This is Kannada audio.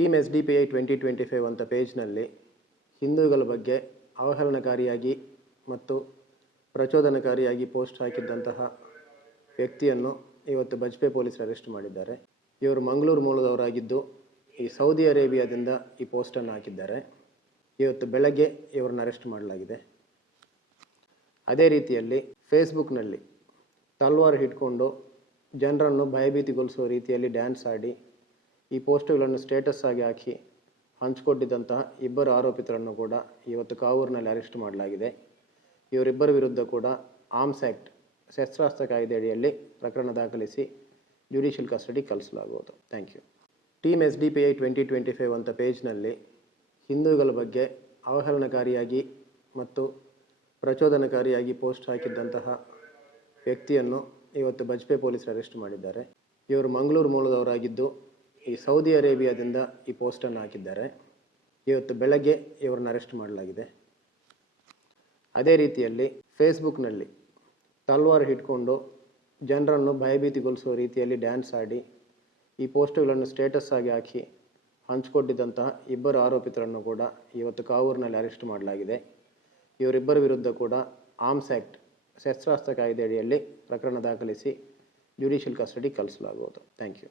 ಟೀಮ್ SDPI 2025 ಅಂತ ಪೇಜ್ನಲ್ಲಿ ಹಿಂದೂಗಳ ಬಗ್ಗೆ ಅವಹೇಳನಕಾರಿಯಾಗಿ ಮತ್ತು ಪ್ರಚೋದನಕಾರಿಯಾಗಿ ಪೋಸ್ಟ್ ಹಾಕಿದ್ದಂತಹ ವ್ಯಕ್ತಿಯನ್ನು ಇವತ್ತು ಬಜ್ಪೆ ಪೊಲೀಸರು ಅರೆಸ್ಟ್ ಮಾಡಿದ್ದಾರೆ. ಇವರು ಮಂಗಳೂರು ಮೂಲದವರಾಗಿದ್ದು ಈ ಸೌದಿ ಅರೇಬಿಯಾದಿಂದ ಈ ಪೋಸ್ಟನ್ನು ಹಾಕಿದ್ದಾರೆ. ಇವತ್ತು ಬೆಳಗ್ಗೆ ಇವರನ್ನು ಅರೆಸ್ಟ್ ಮಾಡಲಾಗಿದೆ. ಅದೇ ರೀತಿಯಲ್ಲಿ ಫೇಸ್ಬುಕ್ನಲ್ಲಿ ತಲ್ವಾರ್ ಹಿಡ್ಕೊಂಡು ಜನರನ್ನು ಭಯಭೀತಿಗೊಳಿಸುವ ರೀತಿಯಲ್ಲಿ ಡ್ಯಾನ್ಸ್ ಆಡಿ ಈ ಪೋಸ್ಟ್ಗಳನ್ನು ಸ್ಟೇಟಸ್ ಆಗಿ ಹಾಕಿ ಹಂಚಿಕೊಂಡಿದ್ದಂತಹ ಇಬ್ಬರು ಆರೋಪಿತರನ್ನು ಕೂಡ ಇವತ್ತು ಕಾವೂರಿನಲ್ಲಿ ಅರೆಸ್ಟ್ ಮಾಡಲಾಗಿದೆ. ಇವರಿಬ್ಬರ ವಿರುದ್ಧ ಕೂಡ ಆರ್ಮ್ಸ್ ಆ್ಯಕ್ಟ್ ಶಸ್ತ್ರಾಸ್ತ್ರ ಕಾಯ್ದೆ ಅಡಿಯಲ್ಲಿ ಪ್ರಕರಣ ದಾಖಲಿಸಿ ಜುಡಿಷಿಯಲ್ ಕಸ್ಟಡಿ ಕಳಿಸಲಾಗುವುದು. Thank you. ಟೀಮ್ SDPI 2025 ಅಂತ ಪೇಜ್ನಲ್ಲಿ ಹಿಂದೂಗಳ ಬಗ್ಗೆ ಅವಹೇಳನಕಾರಿಯಾಗಿ ಮತ್ತು ಪ್ರಚೋದನಕಾರಿಯಾಗಿ ಪೋಸ್ಟ್ ಹಾಕಿದ್ದಂತಹ ವ್ಯಕ್ತಿಯನ್ನು ಇವತ್ತು ಬಜ್ಪೆ ಪೊಲೀಸರು ಅರೆಸ್ಟ್ ಮಾಡಿದ್ದಾರೆ. ಇವರು ಮಂಗಳೂರು ಮೂಲದವರಾಗಿದ್ದು ಈ ಸೌದಿ ಅರೇಬಿಯಾದಿಂದ ಈ ಪೋಸ್ಟನ್ನು ಹಾಕಿದ್ದಾರೆ. ಇವತ್ತು ಬೆಳಗ್ಗೆ ಇವರನ್ನು ಅರೆಸ್ಟ್ ಮಾಡಲಾಗಿದೆ. ಅದೇ ರೀತಿಯಲ್ಲಿ ಫೇಸ್ಬುಕ್ನಲ್ಲಿ ತಲ್ವಾರ್ ಹಿಡ್ಕೊಂಡು ಜನರನ್ನು ಭಯಭೀತಿಗೊಳಿಸುವ ರೀತಿಯಲ್ಲಿ ಡ್ಯಾನ್ಸ್ ಆಡಿ ಈ ಪೋಸ್ಟ್ಗಳನ್ನು ಸ್ಟೇಟಸ್ ಆಗಿ ಹಾಕಿ ಹಂಚಿಕೊಂಡಿದ್ದಂತಹ ಇಬ್ಬರು ಆರೋಪಿತರನ್ನು ಕೂಡ ಇವತ್ತು ಕಾವೂರಿನಲ್ಲಿ ಅರೆಸ್ಟ್ ಮಾಡಲಾಗಿದೆ. ಇವರಿಬ್ಬರ ವಿರುದ್ಧ ಕೂಡ ಆರ್ಮ್ಸ್ ಆ್ಯಕ್ಟ್ ಶಸ್ತ್ರಾಸ್ತ್ರ ಕಾಯ್ದೆ ಅಡಿಯಲ್ಲಿ ಪ್ರಕರಣ ದಾಖಲಿಸಿ ಜುಡಿಷಿಯಲ್ ಕಸ್ಟಡಿ ಕಳಿಸಲಾಗುವುದು. Thank you.